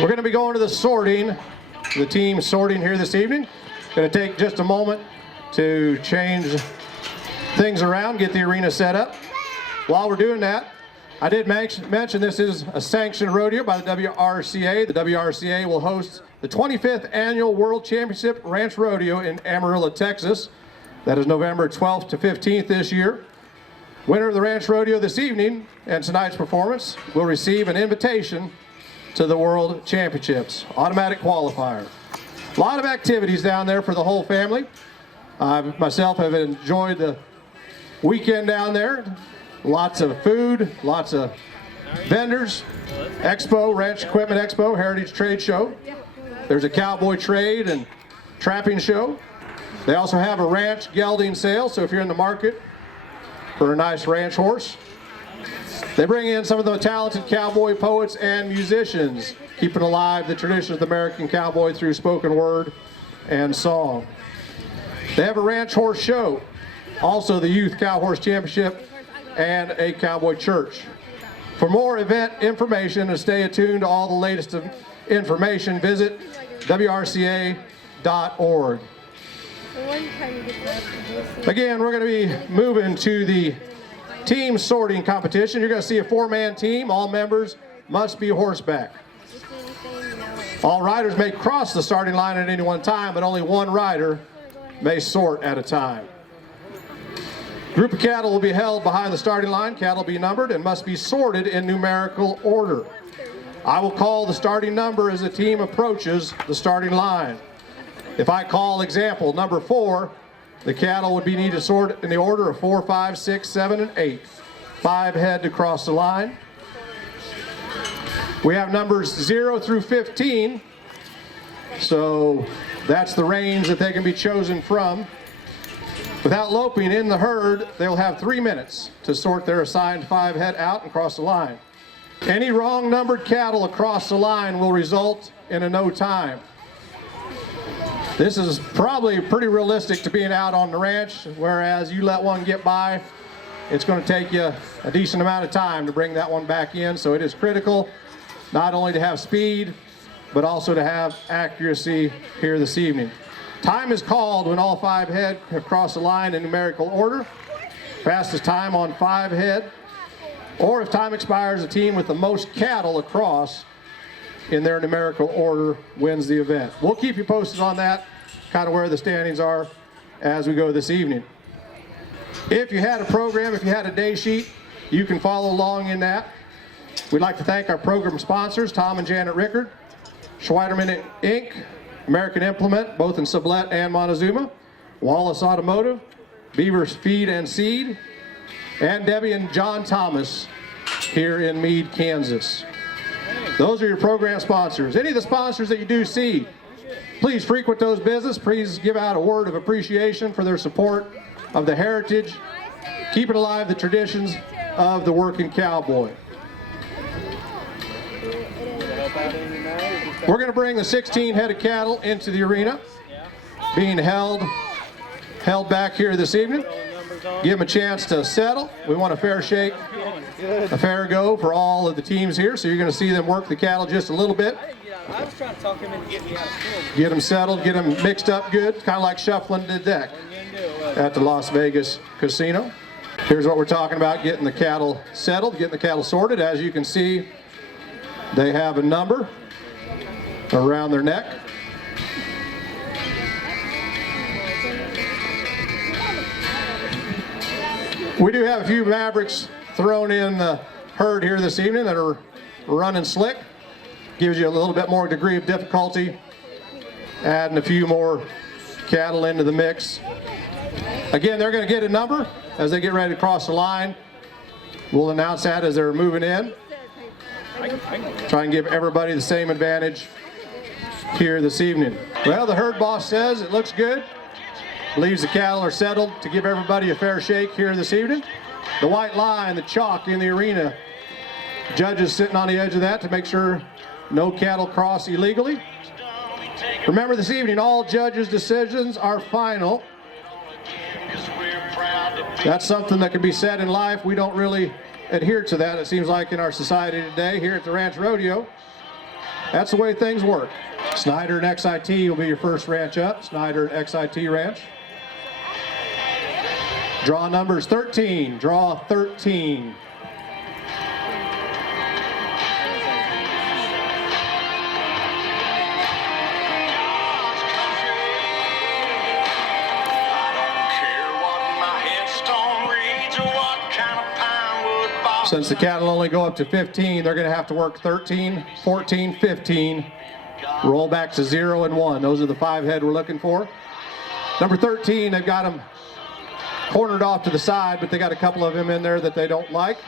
We're going to be going to the sorting, the team sorting here this evening. Going to take just a moment to change things around, get the arena set up. While we're doing that, I did mention this is a sanctioned rodeo by the WRCA. The WRCA will host the 25th Annual World Championship Ranch Rodeo in Amarillo, Texas. That is November 12th to 15th this year. Winner of the Ranch Rodeo this evening and tonight's performance will receive an invitation to the World Championships. Automatic qualifier. A lot of activities down there for the whole family. I myself have enjoyed the weekend down there. Lots of food, lots of vendors, expo, ranch equipment expo, heritage trade show. There's a cowboy trade and trapping show. They also have a ranch gelding sale, so if you're in the market for a nice ranch horse. They bring in some of the talented cowboy poets and musicians, keeping alive the tradition of the American cowboy through spoken word and song. They have a ranch horse show, also the Youth Cow Horse Championship, and a cowboy church. For more event information and stay attuned to all the latest information, visit WRCA.org. Again, we're going to be moving to the team sorting competition. You're going to see a four-man team. All members must be horseback. All riders may cross the starting line at any one time, but only one rider may sort at a time. Group of cattle will be held behind the starting line. Cattle will be numbered and must be sorted in numerical order. I will call the starting number as the team approaches the starting line. If I call example number 4, the cattle would be needed to sort in the order of 4, 5, 6, 7, and 8. 5 head to cross the line. We have numbers 0 through 15, so that's the range that they can be chosen from. Without loping in the herd, they'll have 3 minutes to sort their assigned 5 head out and cross the line. Any wrong numbered cattle across the line will result in a no time. This is probably pretty realistic to being out on the ranch, whereas you let one get by, it's going to take you a decent amount of time to bring that one back in. So it is critical not only to have speed, but also to have accuracy here this evening. Time is called when all 5 head cross the line in numerical order. Fastest time on 5 head. Or if time expires, the team with the most cattle across in their numerical order wins the event. We'll keep you posted on that, kind of where the standings are as we go this evening. If you had a program, if you had a day sheet, you can follow along in that. We'd like to thank our program sponsors, Tom and Janet Rickard, Schweiderman Inc., American Implement, both in Sublette and Montezuma, Wallace Automotive, Beaver's Feed and Seed, and Debbie and John Thomas here in Meade, Kansas. Those are your program sponsors. Any of the sponsors that you do see, please frequent those businesses. Please give out a word of appreciation for their support of the heritage, keeping alive the traditions of the working cowboy. We're going to bring the 16 head of cattle into the arena, being held back here this evening. Give them a chance to settle. We want a fair shake, a fair go for all of the teams here. So you're going to see them work the cattle just a little bit. I was trying to talk him into getting me out of school. Get them settled, get them mixed up good, kind of like shuffling the deck at the Las Vegas Casino. Here's what we're talking about, getting the cattle settled, getting the cattle sorted. As you can see, they have a number around their neck. We do have a few Mavericks thrown in the herd here this evening that are running slick. Gives you a little bit more degree of difficulty, adding a few more cattle into the mix. Again, they're going to get a number as they get ready to cross the line. We'll announce that as they're moving in. Try and give everybody the same advantage here this evening. Well, the herd boss says it looks good. Believes the cattle are settled to give everybody a fair shake here this evening. The white line, the chalk in the arena. Judges sitting on the edge of that to make sure no cattle cross illegally. Remember this evening, all judges' decisions are final. That's something that can be said in life. We don't really adhere to that, it seems like, in our society today here at the Ranch Rodeo. That's the way things work. Snyder-XIT will be your first ranch up. Snyder-XIT Ranch. Draw numbers 13. Draw 13. Since the cattle only go up to 15, they're going to have to work 13, 14, 15. Roll back to 0 and 1. Those are the 5 head we're looking for. Number 13, they've got them cornered off to the side, but they got a couple of them in there that they don't like.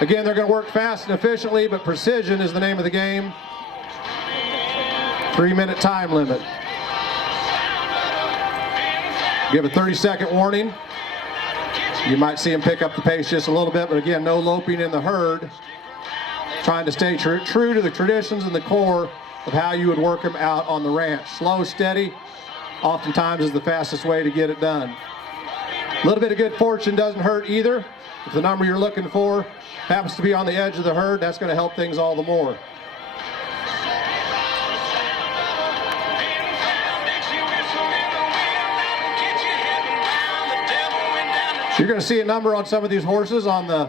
Again, they're going to work fast and efficiently, but precision is the name of the game. 3-minute time limit. Give a 30-second warning. You might see them pick up the pace just a little bit, but again, no loping in the herd. Trying to stay true to the traditions and the core of how you would work them out on the ranch. Slow, steady, oftentimes is the fastest way to get it done. A little bit of good fortune doesn't hurt either. If the number you're looking for happens to be on the edge of the herd, that's going to help things all the more. You're going to see a number on some of these horses on the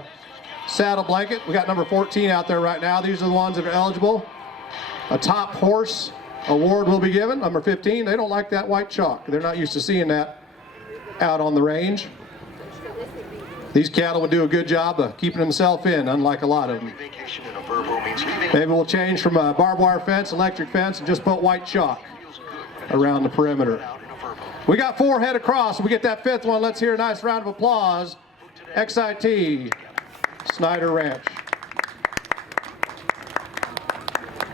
saddle blanket. We got number 14 out there right now. These are the ones that are eligible. A top horse award will be given. Number 15, they don't like that white chalk. They're not used to seeing that out on the range. These cattle would do a good job of keeping themselves in, unlike a lot of them. Maybe we'll change from a barbed wire fence, electric fence, and just put white chalk around the perimeter. We got 4 head across. We get that 5th one. Let's hear a nice round of applause. XIT Snyder Ranch.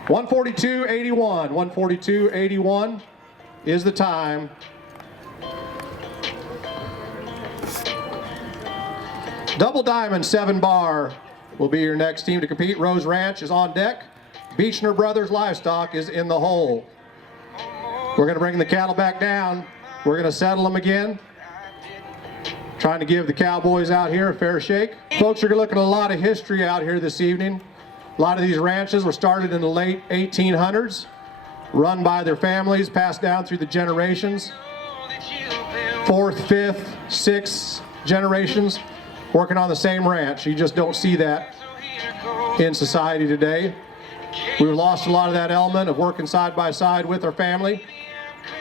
142.81. 142.81 is the time. Double Diamond 7 bar will be your next team to compete. Rose Ranch is on deck. Beechner Brothers Livestock is in the hole. We're going to bring the cattle back down. We're going to settle them again. Trying to give the cowboys out here a fair shake. Folks, you're looking at a lot of history out here this evening. A lot of these ranches were started in the late 1800s, run by their families, passed down through the generations. 4th, 5th, 6th generations working on the same ranch. You just don't see that in society today. We've lost a lot of that element of working side by side with our family.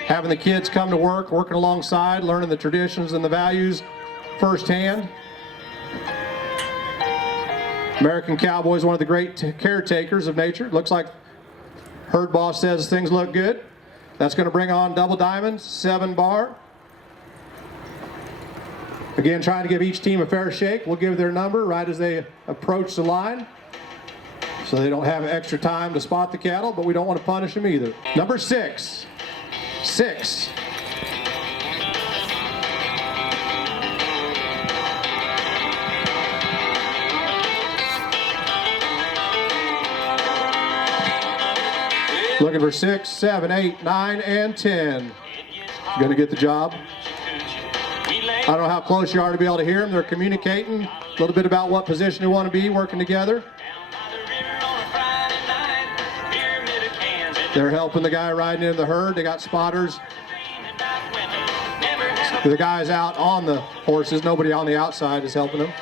Having the kids come to work, working alongside, learning the traditions and the values firsthand. American cowboy is one of the great caretakers of nature. Looks like herd boss says things look good. That's going to bring on Double Diamond, 7 bar. Again, trying to give each team a fair shake. We'll give their number right as they approach the line, so they don't have extra time to spot the cattle, but we don't want to punish them either. Number 6. 6. Looking for 6, 7, 8, 9, and 10. Going to get the job. I don't know how close you are to be able to hear them. They're communicating a little bit about what position they want to be, working together. They're helping the guy riding into the herd. They got spotters. The guys out on the horses, nobody on the outside is helping them.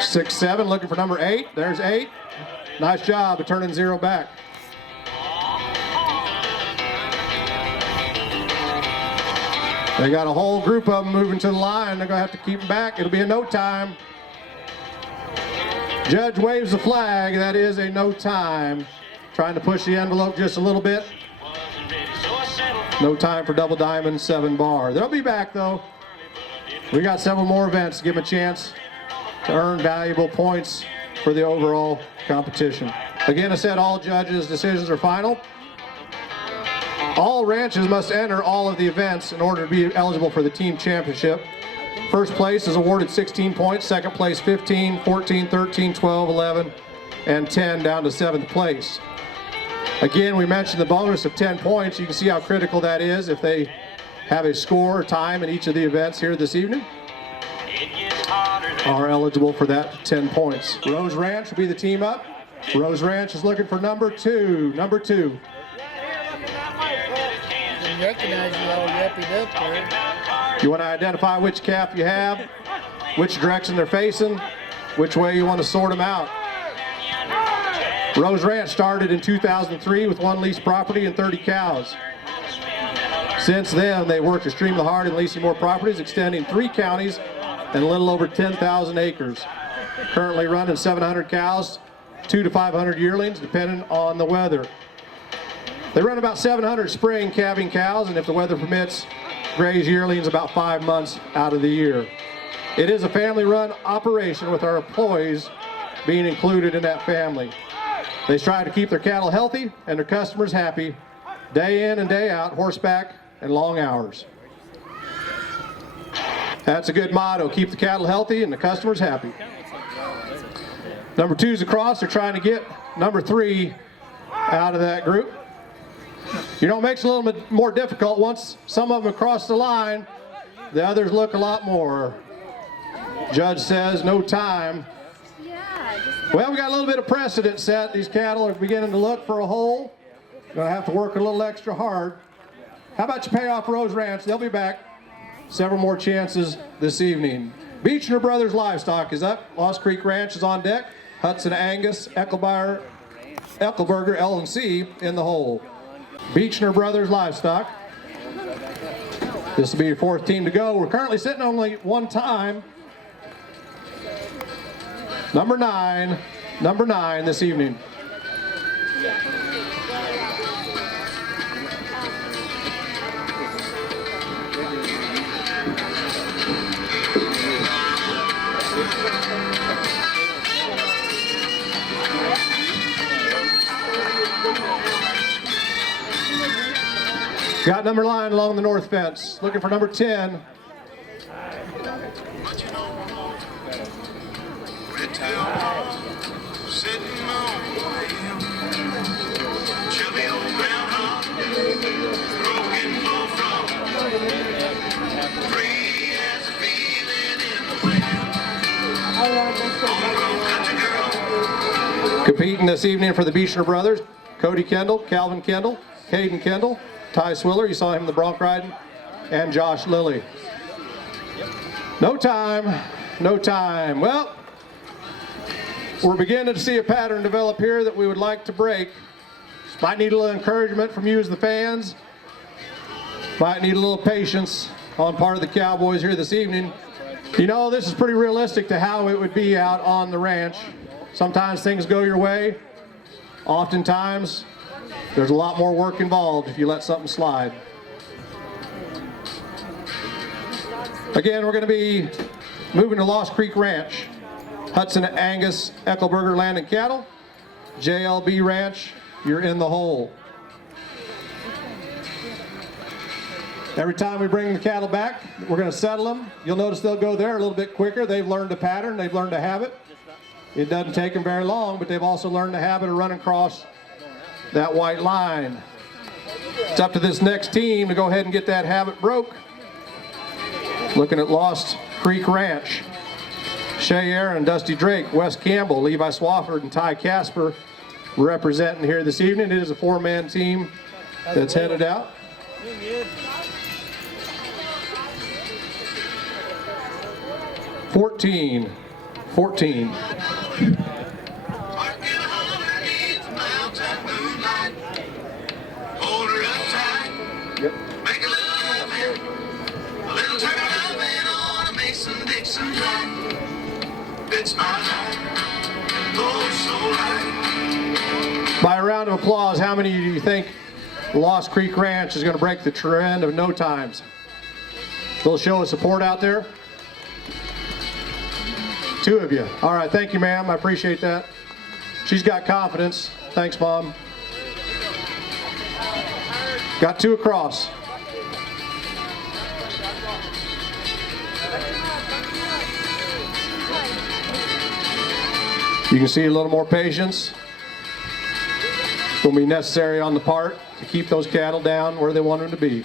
6, 7, looking for number 8. There's 8. Nice job of turning 0 back. They got a whole group of them moving to the line. They're going to have to keep them back. It'll be a no time. Judge waves the flag. That is a no time. Trying to push the envelope just a little bit. No time for Double Diamond, 7 bar. They'll be back though. We got several more events to give them a chance to earn valuable points for the overall competition. Again, I said all judges' decisions are final. All ranches must enter all of the events in order to be eligible for the team championship. First place is awarded 16 points, second place 15, 14, 13, 12, 11, and 10 down to 7th place. Again, we mentioned the bonus of 10 points. You can see how critical that is if they have a score or time in each of the events here this evening. are eligible for that 10 points. Rose Ranch will be the team up. Rose Ranch is looking for number 2. Number 2. Didn't recognize you all yuppied up there. You want to identify which calf you have, which direction they're facing, which way you want to sort them out. Rose Ranch started in 2003 with 1 leased property and 30 cows. Since then, they worked extremely hard in leasing more properties, extending 3 counties and a little over 10,000 acres. Currently running 700 cows, 200 to 500 yearlings, depending on the weather. They run about 700 spring calving cows, and if the weather permits, graze yearlings about 5 months out of the year. It is a family-run operation with our employees being included in that family. They strive to keep their cattle healthy and their customers happy, day in and day out, horseback and long hours. That's a good motto, keep the cattle healthy and the customers happy. Number 2's across, they're trying to get number 3 out of that group. You know, it makes it a little bit more difficult once some of them cross the line, the others look a lot more. Judge says no time. Well, we got a little bit of precedent set. These cattle are beginning to look for a hole. Gonna have to work a little extra hard. How about you pay off Rose Ranch? They'll be back. Several more chances this evening. Beechner Brothers Livestock is up. Lost Creek Ranch is on deck. Hudson Angus, Eckelberger, L&C in the hole. Beechner Brothers Livestock. This will be your 4th team to go. We're currently sitting only 1 time. Number 9 this evening. Got number 9 along the north fence, looking for number 10. Competing this evening for the Beechner brothers, Cody Kendall, Calvin Kendall, Caden Kendall, Ty Swiller, you saw him in the bronc riding, and Josh Lilly. No time, no time. Well, we're beginning to see a pattern develop here that we would like to break. Might need a little encouragement from you as the fans. Might need a little patience on part of the Cowboys here this evening. You know, this is pretty realistic to how it would be out on the ranch. Sometimes things go your way. Oftentimes, there's a lot more work involved if you let something slide. Again, we're going to be moving to Lost Creek Ranch. Hudson Angus Eckelberger Land and Cattle. JLB Ranch, you're in the hole. Every time we bring the cattle back, we're going to settle them. You'll notice they'll go there a little bit quicker. They've learned a pattern. They've learned a habit. It doesn't take them very long, but they've also learned the habit of running across that white line. It's up to this next team to go ahead and get that habit broke. Looking at Lost Creek Ranch. Shay Aaron, Dusty Drake, Wes Campbell, Levi Swafford, and Ty Casper representing here this evening. It is a 4-man team that's headed out. Fourteen. By a round of applause, how many of you think Lost Creek Ranch is going to break the trend of no times? A little show of support out there. 2 of you. All right, thank you, ma'am. I appreciate that. She's got confidence. Thanks, Mom. Got 2 across. You can see a little more patience will be necessary on the part to keep those cattle down where they want them to be.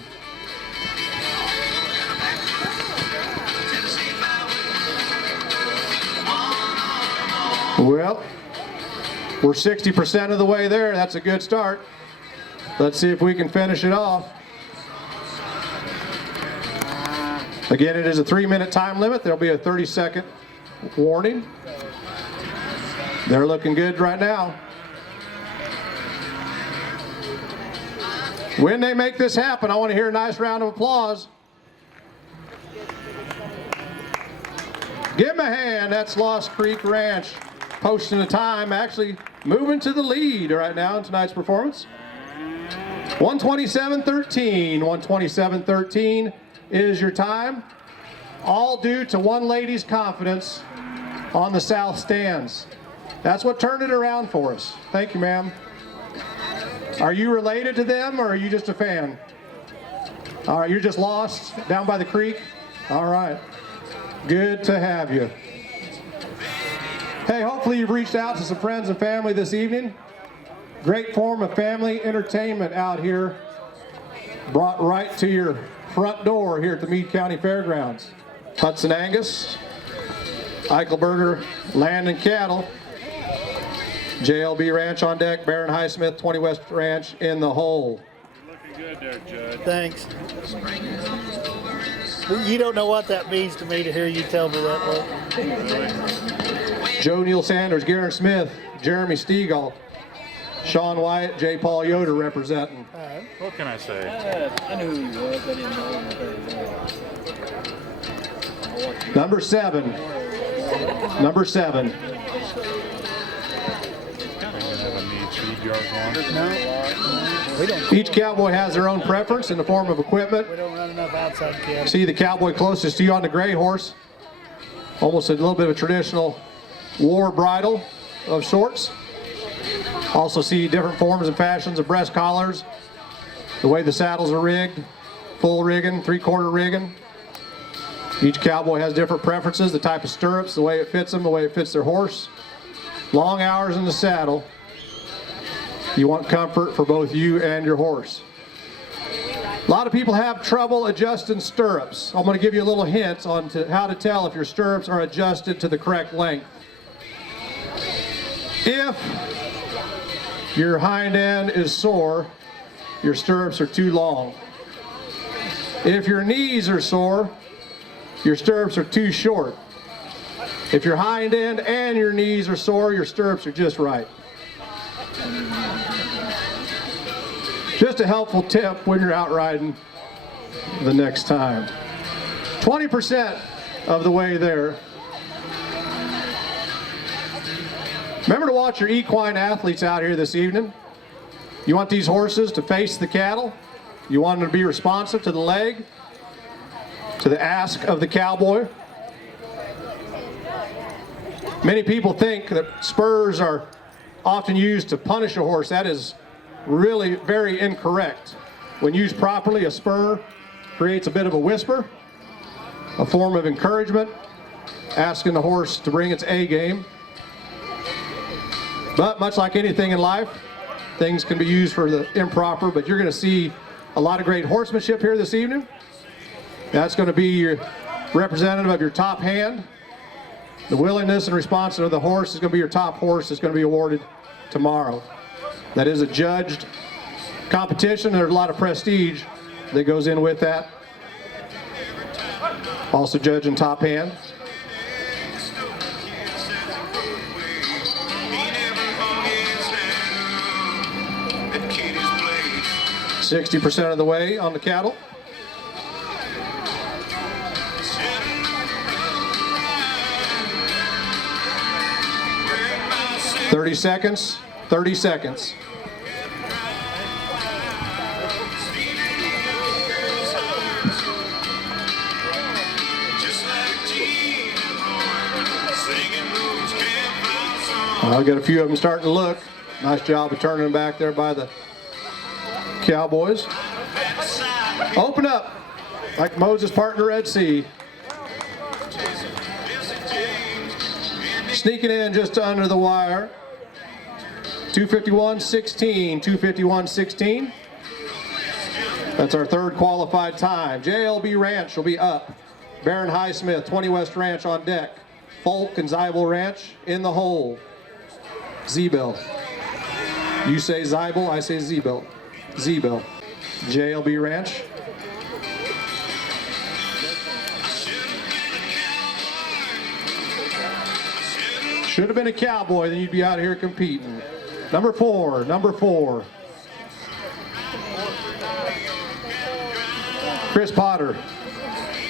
Well, we're 60% of the way there. That's a good start. Let's see if we can finish it off. Again, it is a 3-minute time limit. There'll be a 30-second warning. They're looking good right now. When they make this happen, I want to hear a nice round of applause. Give them a hand. That's Lost Creek Ranch posting a time, actually moving to the lead right now in tonight's performance. 127.13. 127.13 is your time. All due to one lady's confidence on the south stands. That's what turned it around for us. Thank you, ma'am. Are you related to them, or are you just a fan? All right, you're just lost down by the creek? All right. Good to have you. Hey, hopefully you've reached out to some friends and family this evening. Great form of family entertainment out here, brought right to your front door here at the Meade County Fairgrounds. Hudson Angus, Eichelberger Land and Cattle, JLB Ranch on deck, Baron Highsmith, 20 West Ranch in the hole. Looking good there, Judd. Thanks. You don't know what that means to me to hear you tell me that, Will. Joe Neal Sanders, Garen Smith, Jeremy Stegall, Sean Wyatt, J. Paul Yoder representing. What can I say? I knew who he was. I didn't know him. Number 7. Number 7. We don't. Each cowboy has their own preference in the form of equipment. We don't run enough outside cattle. See the cowboy closest to you on the gray horse. Almost a little bit of a traditional war bridle of sorts. Also see different forms and fashions of breast collars. The way the saddles are rigged. Full rigging, 3/4 rigging. Each cowboy has different preferences. The type of stirrups, the way it fits them, the way it fits their horse. Long hours in the saddle. You want comfort for both you and your horse. A lot of people have trouble adjusting stirrups. I'm going to give you a little hint on how to tell if your stirrups are adjusted to the correct length. If your hind end is sore, your stirrups are too long. If your knees are sore, your stirrups are too short. If your hind end and your knees are sore, your stirrups are just right. Just a helpful tip when you're out riding the next time. 20% of the way there. Remember to watch your equine athletes out here this evening. You want these horses to face the cattle. You want them to be responsive to the leg, to the ask of the cowboy. Many people think that spurs are often used to punish a horse. That is really very incorrect. When used properly, a spur creates a bit of a whisper, a form of encouragement, asking the horse to bring its A game. But much like anything in life, things can be used for the improper, but you're going to see a lot of great horsemanship here this evening. That's going to be your representative of your top hand. The willingness and responsiveness of the horse is going to be your top horse. Is going to be awarded tomorrow. That is a judged competition. There's a lot of prestige that goes in with that. Also judging top hand. %60 of the way on the cattle. "30 seconds, 30 seconds. I'll get a few of them starting to look. Nice job of turning them back there by the Cowboys. Open up like Moses parting the Red Sea. Sneaking in just under the wire. 251.16, 251.16. That's our third qualified time. JLB Ranch will be up. Baron Highsmith, 20 West Ranch on deck. Folk and Zible Ranch in the hole. Z-Bell. You say Zybel, I say Z-Bell. Z-Bell. JLB Ranch. Should have been a cowboy, then you'd be out here competing. Number four. Chris Potter,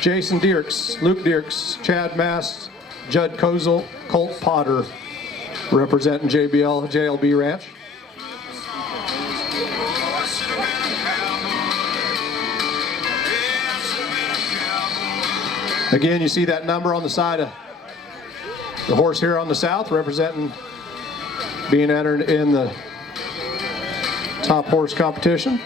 Jason Dierks, Luke Dierks, Chad Mast, Judd Kozel, Colt Potter, representing JLB Ranch. Again, you see that number on the side of the horse here on the south, representing being entered in the top horse competition.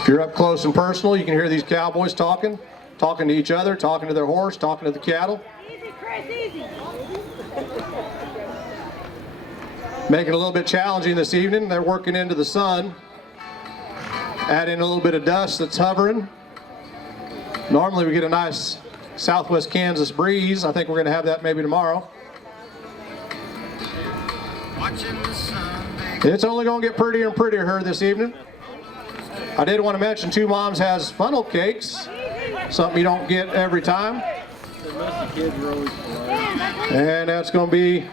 If you're up close and personal, you can hear these cowboys talking to each other, talking to their horse, talking to the cattle. Easy, Chris, easy. Making it a little bit challenging this evening. They're working into the sun, adding a little bit of dust that's hovering. Normally we get a nice southwest Kansas breeze. I think we're going to have that maybe tomorrow. It's only going to get prettier and prettier here this evening. I did want to mention Two Moms has funnel cakes, something you don't get every time. And that's going to be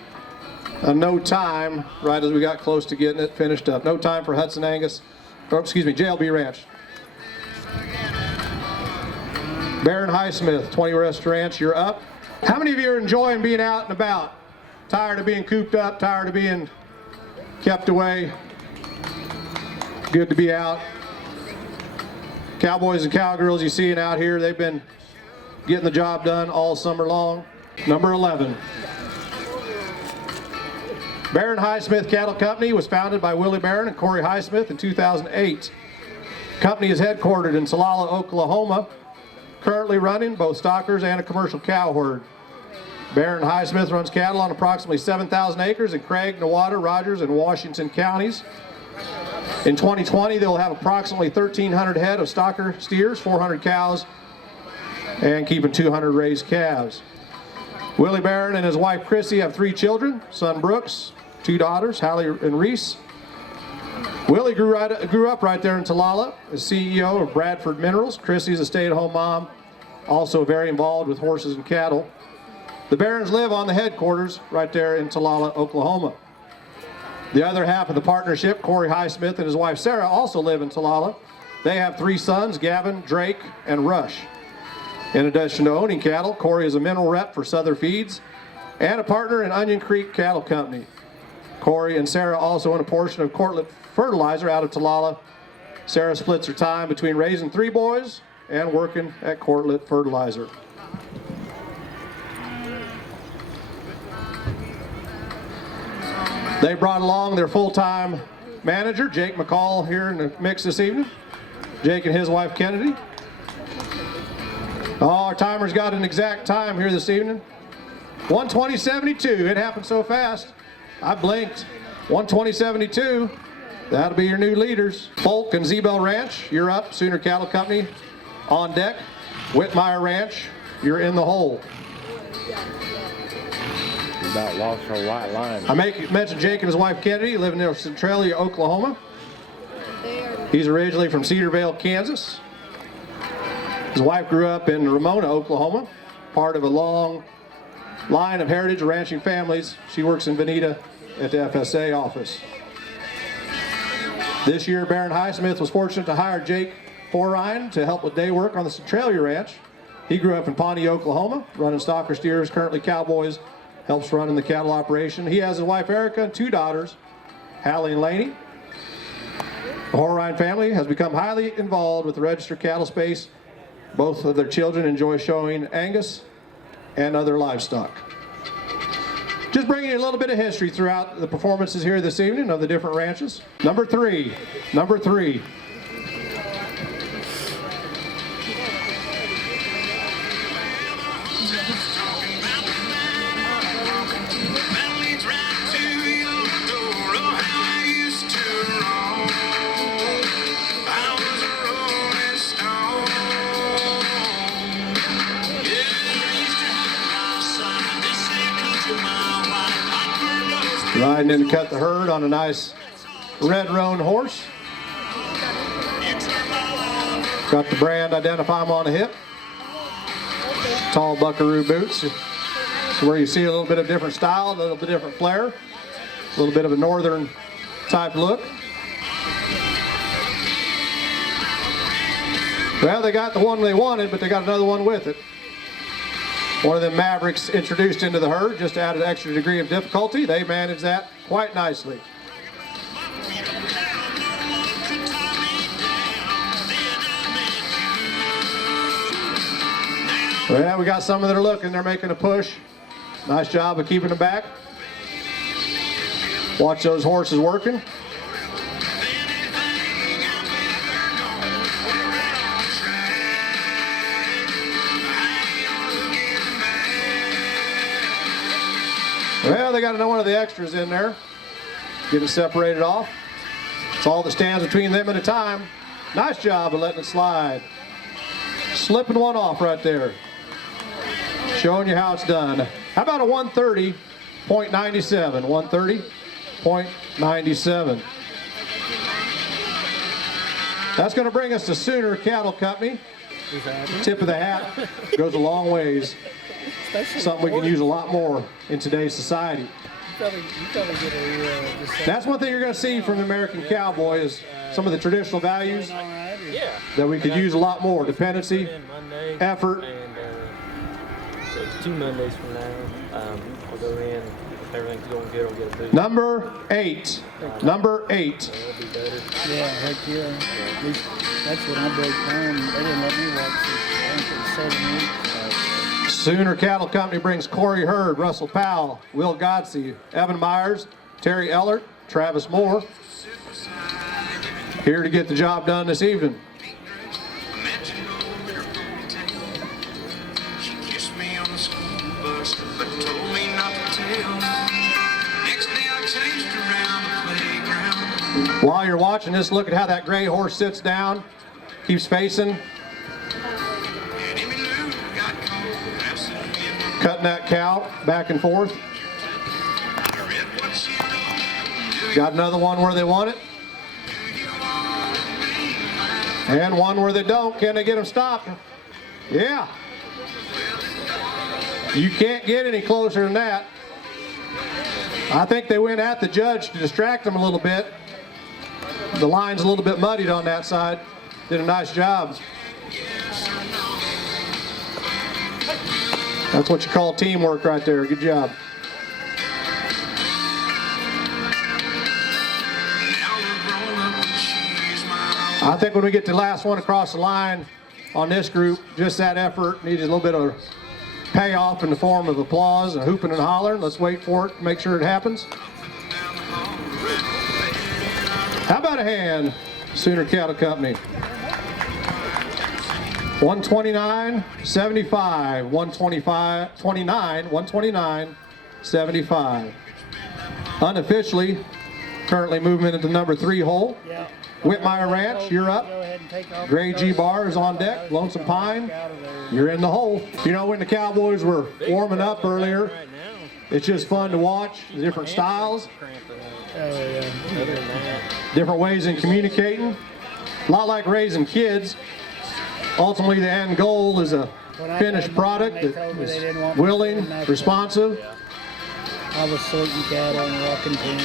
a no time right as we got close to getting it finished up. No time for Hudson Angus, or excuse me, JLB Ranch. Baron Highsmith, 20 West Ranch, you're up. How many of you are enjoying being out and about? Tired of being cooped up, tired of being kept away? Good to be out. Cowboys and cowgirls you see out here, they've been getting the job done all summer long. Number 11. Baron Highsmith Cattle Company was founded by Willie Baron and Corey Highsmith in 2008. Company is headquartered in Solala, Oklahoma, currently running both stockers and a commercial cow herd. Baron Highsmith runs cattle on approximately 7,000 acres in Craig, Nowata, Rogers, and Washington counties. In 2020, they'll have approximately 1,300 head of stocker steers, 400 cows, and keeping 200 raised calves. Willie Barron and his wife Chrissy have 3 children, son Brooks, 2 daughters, Hallie and Reese. Willie grew up right there in Talala, is CEO of Bradford Minerals. Chrissy's a stay-at-home mom, also very involved with horses and cattle. The Barons live on the headquarters right there in Talala, Oklahoma. The other half of the partnership, Corey Highsmith and his wife Sarah, also live in Talala. They have 3 sons, Gavin, Drake, and Rush. In addition to owning cattle, Corey is a mineral rep for Southern Feeds and a partner in Onion Creek Cattle Company. Corey and Sarah also own a portion of Cortland Fertilizer out of Talala. Sarah splits her time between raising 3 boys and working at Cortland Fertilizer. They brought along their full-time manager, Jake McCall, here in the mix this evening. Jake and his wife, Kennedy. Oh, our timer's got an exact time here this evening. 1:20:72. It happened so fast. I blinked. 1:20:72. That'll be your new leaders. Folk and Z-Bell Ranch, you're up. Sooner Cattle Company on deck. Whitmire Ranch, you're in the hole. About lost her white line. I mentioned Jake and his wife Kennedy live in Centralia, Oklahoma. He's originally from Cedarvale, Kansas. His wife grew up in Ramona, Oklahoma, part of a long line of heritage ranching families. She works in Veneta at the FSA office. This year, Baron Highsmith was fortunate to hire Jake Forine to help with day work on the Centralia Ranch. He grew up in Pawnee, Oklahoma, running stocker steers, currently cowboys, helps running the cattle operation. He has his wife Erica and 2 daughters, Hallie and Laney. The Horine family has become highly involved with the registered cattle space. Both of their children enjoy showing Angus and other livestock. Just bringing you a little bit of history throughout the performances here this evening of the different ranches. Number 3. Riding in to cut the herd on a nice red roan horse. Got the brand identifier on the hip. Tall buckaroo boots. So where you see a little bit of different style, a little bit different flair, a little bit of a northern type look. Well, they got the one they wanted, but they got another one with it. One of them Mavericks introduced into the herd, just to add an extra degree of difficulty. They managed that quite nicely. Well, we got some that are looking. They're making a push. Nice job of keeping them back. Watch those horses working. Well, they got another one of the extras in there. Get it separated off. It's all that stands between them and a time. Nice job of letting it slide. Slipping one off right there. Showing you how it's done. How about a 130.97? 130.97. That's going to bring us to Sooner Cattle Company. Tip of the hat goes a long ways. Something we can use a lot more in today's society. That's one thing you're going to see from the American cowboy is some of the traditional values that we could use a lot more. Dependency, effort. So it's 2 Mondays from now. I'll go in. If everything's going good, I'll get a boot. Number 8. Number 8. So it'll be better. Yeah, heck yeah. At least that's when I broke down. They didn't let me watch it for 7 weeks. Sooner Cattle Company brings Corey Hurd, Russell Powell, Will Godsey, Evan Myers, Terry Ellert, Travis Moore. Here to get the job done this evening. While you're watching this, look at how that gray horse sits down, keeps facing. Cutting that cow back and forth. Got another one where they want it. And one where they don't. Can they get them stopped? Yeah. You can't get any closer than that. I think they went at the judge to distract them a little bit. The line's a little bit muddied on that side. Did a nice job. That's what you call teamwork right there. Good job. I think when we get to the last one across the line on this group, just that effort needs a little bit of payoff in the form of applause and hooping and hollering. Let's wait for it, make sure it happens. How about a hand, Sooner Cattle Company? 129.75, 129.75. Unofficially, currently moving into number 3 hole. Yeah. Whitmire Ranch, you're up. Go ahead and take off. Gray G Bar is on deck. Lonesome Pine, you're in the hole. You know, when the Cowboys were warming up earlier, it's just fun to watch the different styles, different ways in communicating. A lot like raising kids. Ultimately, the end goal is a finished product that is willing, responsive. I was sorting cattle and walking pins,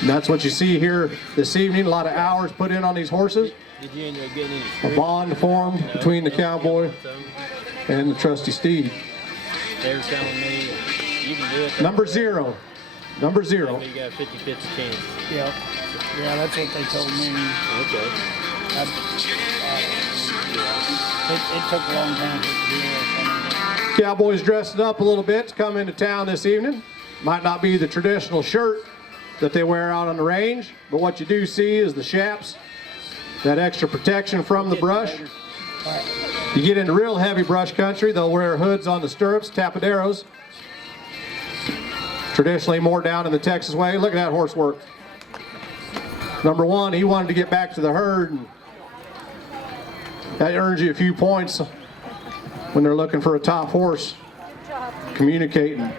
And that's what you see here this evening. A lot of hours put in on these horses. Did you end up getting any? A bond formed between the cowboy and the trusty steed. They were telling me you can do it. Number 0. Number 0. You got a 50-50 chance. yeah, that's what they told me. Okay. It took a long time to do it. Cowboys dressed up a little bit to come into town this evening. Might not be the traditional shirt that they wear out on the range, but what you do see is the chaps, that extra protection from the brush. You get into real heavy brush country, they'll wear hoods on the stirrups, tapaderos. Traditionally more down in the Texas way. Look at that horse work. Number 1, he wanted to get back to the herd, and that earns you a few points when they're looking for a top horse. Communicating.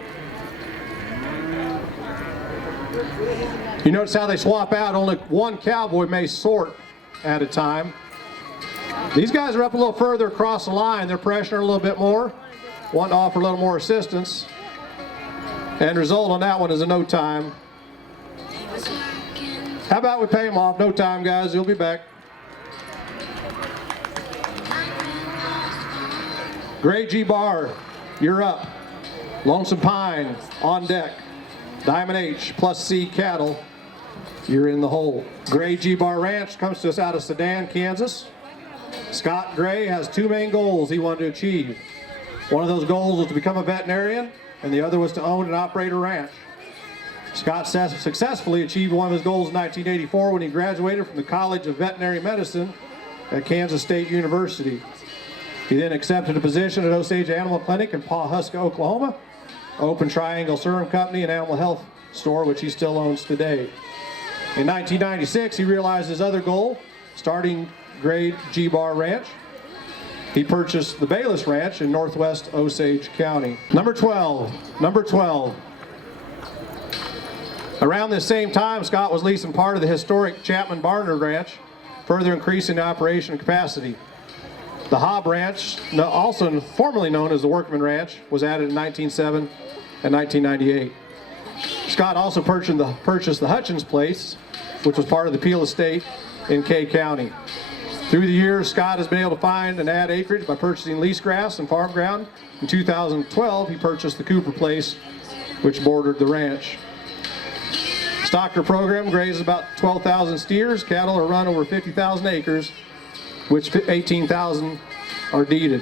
You notice how they swap out. Only one cowboy may sort at a time. These guys are up a little further across the line. They're pressuring a little bit more, wanting to offer a little more assistance. And result on that one is a no time. How about we pay them off? No time, guys. You'll be back. Gray G-Bar, you're up. Lonesome Pine on deck. Diamond H plus C cattle, you're in the hole. Gray G-Bar Ranch comes to us out of Sedan, Kansas. Scott Gray has two main goals he wanted to achieve. One of those goals was to become a veterinarian, and the other was to own and operate a ranch. Scott successfully achieved one of his goals in 1984 when he graduated from the College of Veterinary Medicine at Kansas State University. He then accepted a position at Osage Animal Clinic in Pawhuska, Oklahoma, opened Triangle Serum Company, an animal health store, which he still owns today. In 1996, he realized his other goal, starting Gray G-Bar Ranch. He purchased the Bayless Ranch in northwest Osage County. Number 12. Around this same time, Scott was leasing part of the historic Chapman Barnard Ranch, further increasing the operation capacity. The Hobb Ranch, also formerly known as the Workman Ranch, was added in 1907 and 1998. Scott also purchased the Hutchins Place, which was part of the Peel Estate in Kay County. Through the years, Scott has been able to find and add acreage by purchasing lease grass and farm ground. In 2012, he purchased the Cooper Place, which bordered the ranch. Stocker program grazes about 12,000 steers. Cattle are run over 50,000 acres, which 18,000 are deeded.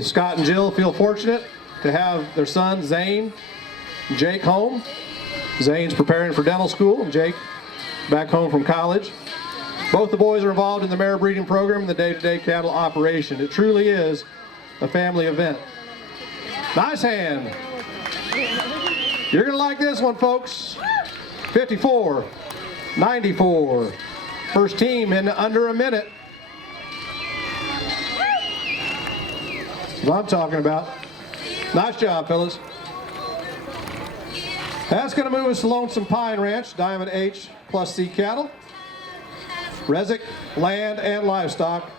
Scott and Jill feel fortunate to have their son, Zane, Jake home. Zane's preparing for dental school, and Jake back home from college. Both the boys are involved in the mare breeding program and the day-to-day cattle operation. It truly is a family event. Nice hand. You're going to like this one, folks. 54, 94. First team in under a minute. That's what I'm talking about. Nice job, fellas. That's going to move us to Lonesome Pine Ranch, Diamond H plus C cattle. Rezik, land and livestock.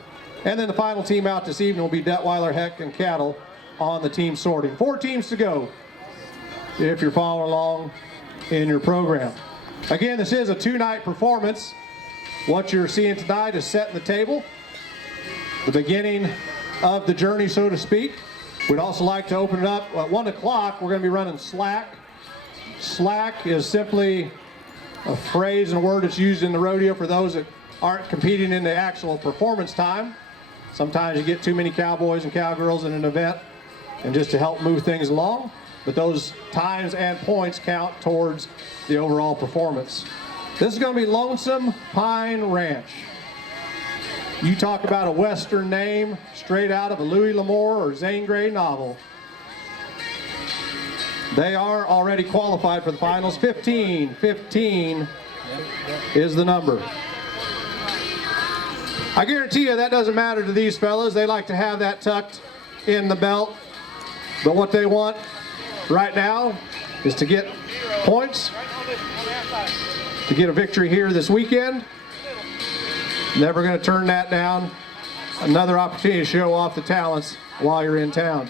And then the final team out this evening will be Detweiler, Heck, and cattle on the team sorting. 4 teams to go if you're following along in your program. Again, this is a 2-night performance. What you're seeing tonight is setting the table, the beginning of the journey, so to speak. We'd also like to open it up at 1 o'clock. We're going to be running slack. Slack is simply a phrase and a word that's used in the rodeo for those that aren't competing in the actual performance time. Sometimes you get too many cowboys and cowgirls in an event, and just to help move things along, but those times and points count towards the overall performance. This is going to be Lonesome Pine Ranch. You talk about a Western name straight out of a Louis L'Amour or Zane Grey novel. They are already qualified for the finals. 15 is the number. I guarantee you that doesn't matter to these fellas. They like to have that tucked in the belt. But what they want right now is to get points, to get a victory here this weekend. Never going to turn that down. Another opportunity to show off the talents while you're in town.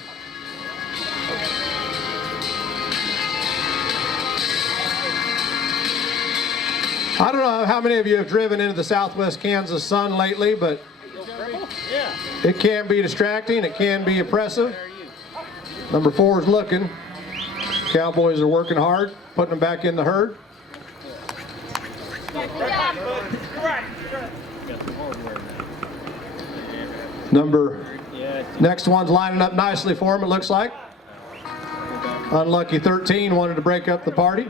I don't know how many of you have driven into the southwest Kansas sun lately, but it can be distracting. It can be oppressive. Number 4 is looking. Cowboys are working hard, putting them back in the herd. Next one's lining up nicely for him, it looks like. Unlucky 13 wanted to break up the party.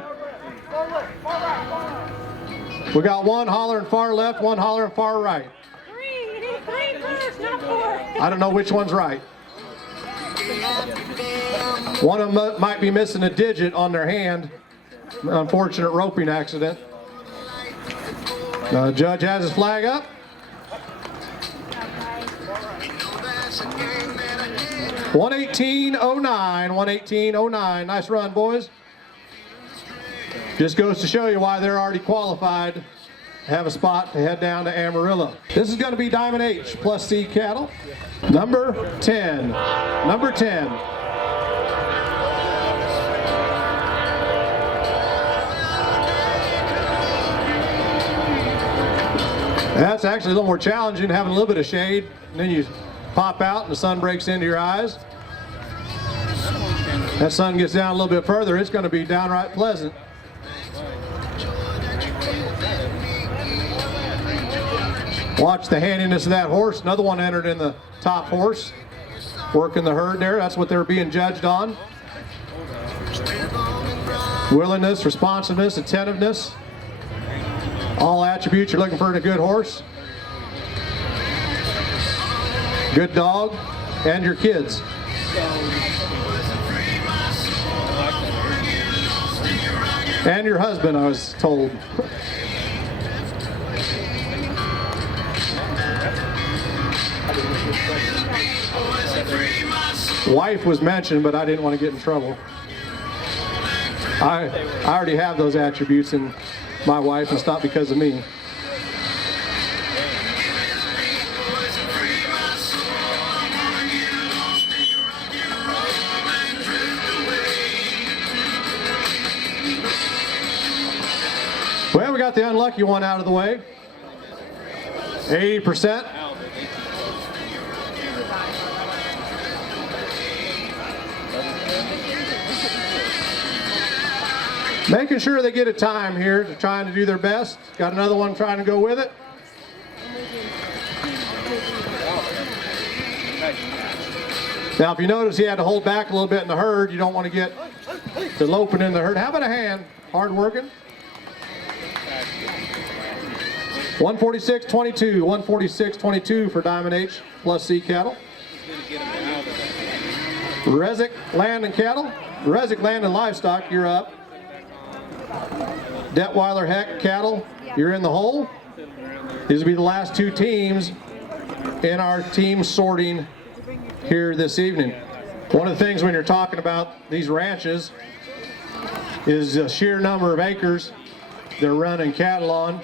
We got one hollering far left, one hollering far right. 3, you need 3 first, not 4. I don't know which one's right. One of them might be missing a digit on their hand. Unfortunate roping accident. The judge has his flag up. $118.09, $118.09. Nice run, boys. Just goes to show you why they're already qualified to have a spot to head down to Amarillo. This is going to be Diamond H plus C cattle. Number 10. Number 10. That's actually a little more challenging, having a little bit of shade, and then you pop out and the sun breaks into your eyes. That sun gets down a little bit further, it's going to be downright pleasant. Watch the handiness of that horse. Another one entered in the top horse, working the herd there. That's what they're being judged on. Willingness, responsiveness, attentiveness. All attributes you're looking for in a good horse. Good dog, and your kids. And your husband, I was told. Wife was mentioned, but I didn't want to get in trouble. I already have those attributes in my wife, and it's not because of me. Well, we got the unlucky one out of the way. 80%. Making sure they get a time here. They're trying to do their best. Got another one trying to go with it. Now, if you notice, he had to hold back a little bit in the herd. You don't want to get to loping in the herd. How about a hand? Hard working. 146.22. 146.22 for Diamond H plus C cattle. Rezik Land and Cattle. Rezik Land and Livestock, you're up. Detweiler Heck Cattle, you're in the hole. These will be the last two teams in our team sorting here this evening. One of the things when you're talking about these ranches is the sheer number of acres they're running cattle on.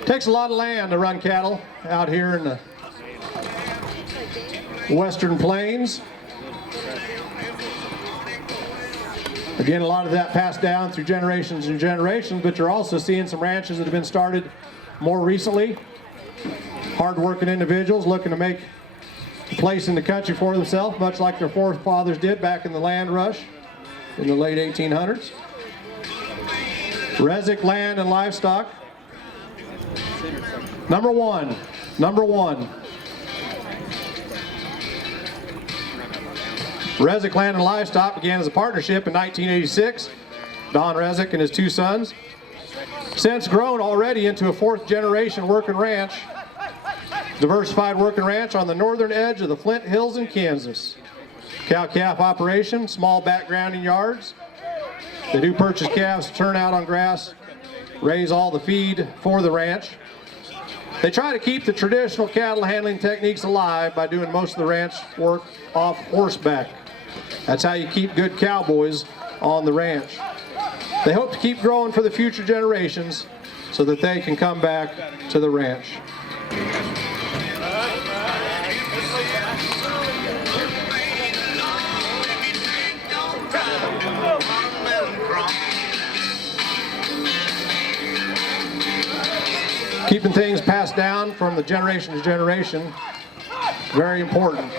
It takes a lot of land to run cattle out here in the Western Plains. Again, a lot of that passed down through generations and generations, but you're also seeing some ranches that have been started more recently. Hard-working individuals looking to make a place in the country for themselves, much like their forefathers did back in the land rush in the late 1800s. Rezik Land and Livestock. Number one. Number one. Rezik Land and Livestock began as a partnership in 1986. Don Rezik and his two sons. Since grown already into a fourth generation working ranch. Diversified working ranch on the northern edge of the Flint Hills in Kansas. Cow-calf operation, small backgrounding yards. They do purchase calves to turn out on grass, raise all the feed for the ranch. They try to keep the traditional cattle handling techniques alive by doing most of the ranch work off horseback. That's how you keep good cowboys on the ranch. They hope to keep growing for the future generations so that they can come back to the ranch. Keeping things passed down from the generation to generation, very important.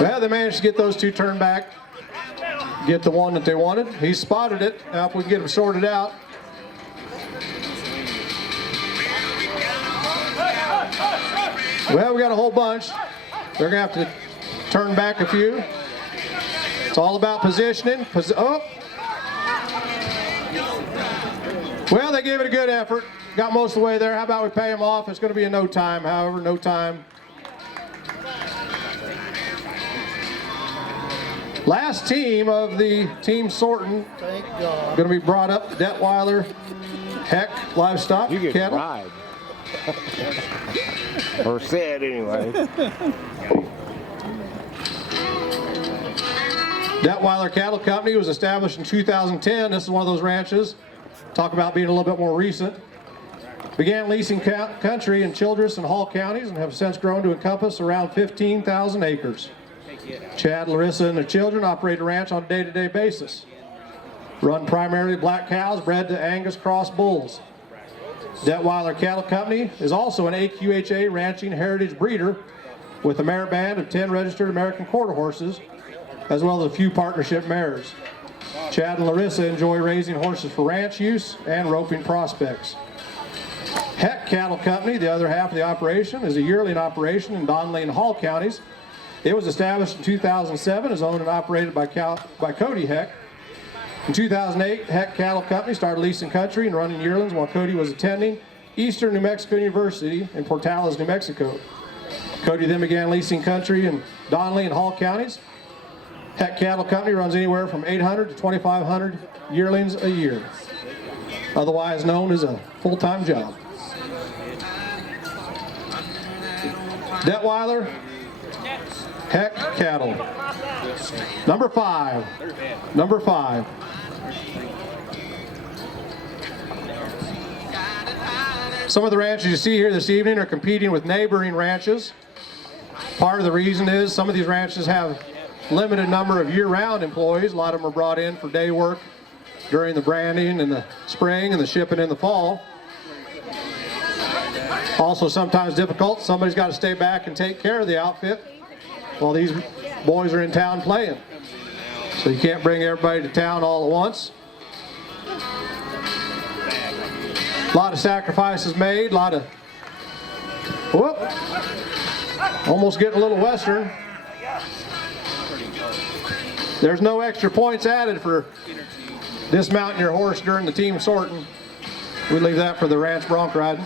Well, they managed to get those two turned back, get the one that they wanted. He spotted it. Now if we can get them sorted out. Well, we got a whole bunch. They're going to have to turn back a few. It's all about positioning. Oh. Well, they gave it a good effort. Got most of the way there. How about we pay them off? It's going to be in no time, however, no time. Last team of the team sorting Thank God. going to be brought up. Detweiler, Heck, Livestock, You get to Cattle. ride. Or said anyway. Detweiler Cattle Company was established in 2010. This is one of those ranches. Talk about being a little bit more recent. Began leasing country in Childress and Hall counties and have since grown to encompass around 15,000 acres. Chad, Larissa, and their children operate a ranch on a day-to-day basis. Run primarily black cows bred to Angus cross bulls. Detweiler Cattle Company is also an AQHA ranching heritage breeder with a mare band of 10 registered American quarter horses, as well as a few partnership mares. Chad and Larissa enjoy raising horses for ranch use and roping prospects. Heck Cattle Company, the other half of the operation, is a yearling operation in Donley and Hall counties. It was established in 2007, is owned and operated by Cody Heck. In 2008, Heck Cattle Company started leasing country and running yearlings while Cody was attending Eastern New Mexico University in Portales, New Mexico. Cody then began leasing country in Donley and Hall counties. Heck Cattle Company runs anywhere from 800 to 2,500 yearlings a year, otherwise known as a full-time job. Detweiler, Heck Cattle. Number 5. Number 5. Some of the ranches you see here this evening are competing with neighboring ranches. Part of the reason is some of these ranches have limited number of year-round employees. A lot of them are brought in for day work during the branding in the spring and the shipping in the fall. Also sometimes difficult. Somebody's got to stay back and take care of the outfit while these boys are in town playing. So you can't bring everybody to town all at once. A lot of sacrifices made, a lot of, whoop, almost getting a little western. There's no extra points added for dismounting your horse during the team sorting. We leave that for the ranch bronc riding.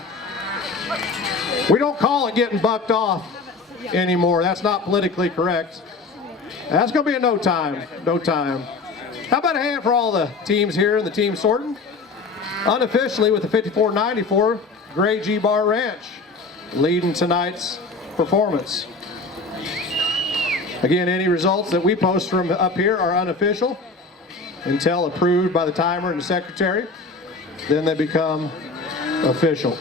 We don't call it getting bucked off anymore. That's not politically correct. That's going to be a no time. No time. How about a hand for all the teams here in the team sorting? Unofficially with the 5494, Gray G-Bar Ranch leading tonight's performance. Again, any results that we post from up here are unofficial until approved by the timer and the secretary. Then they become official.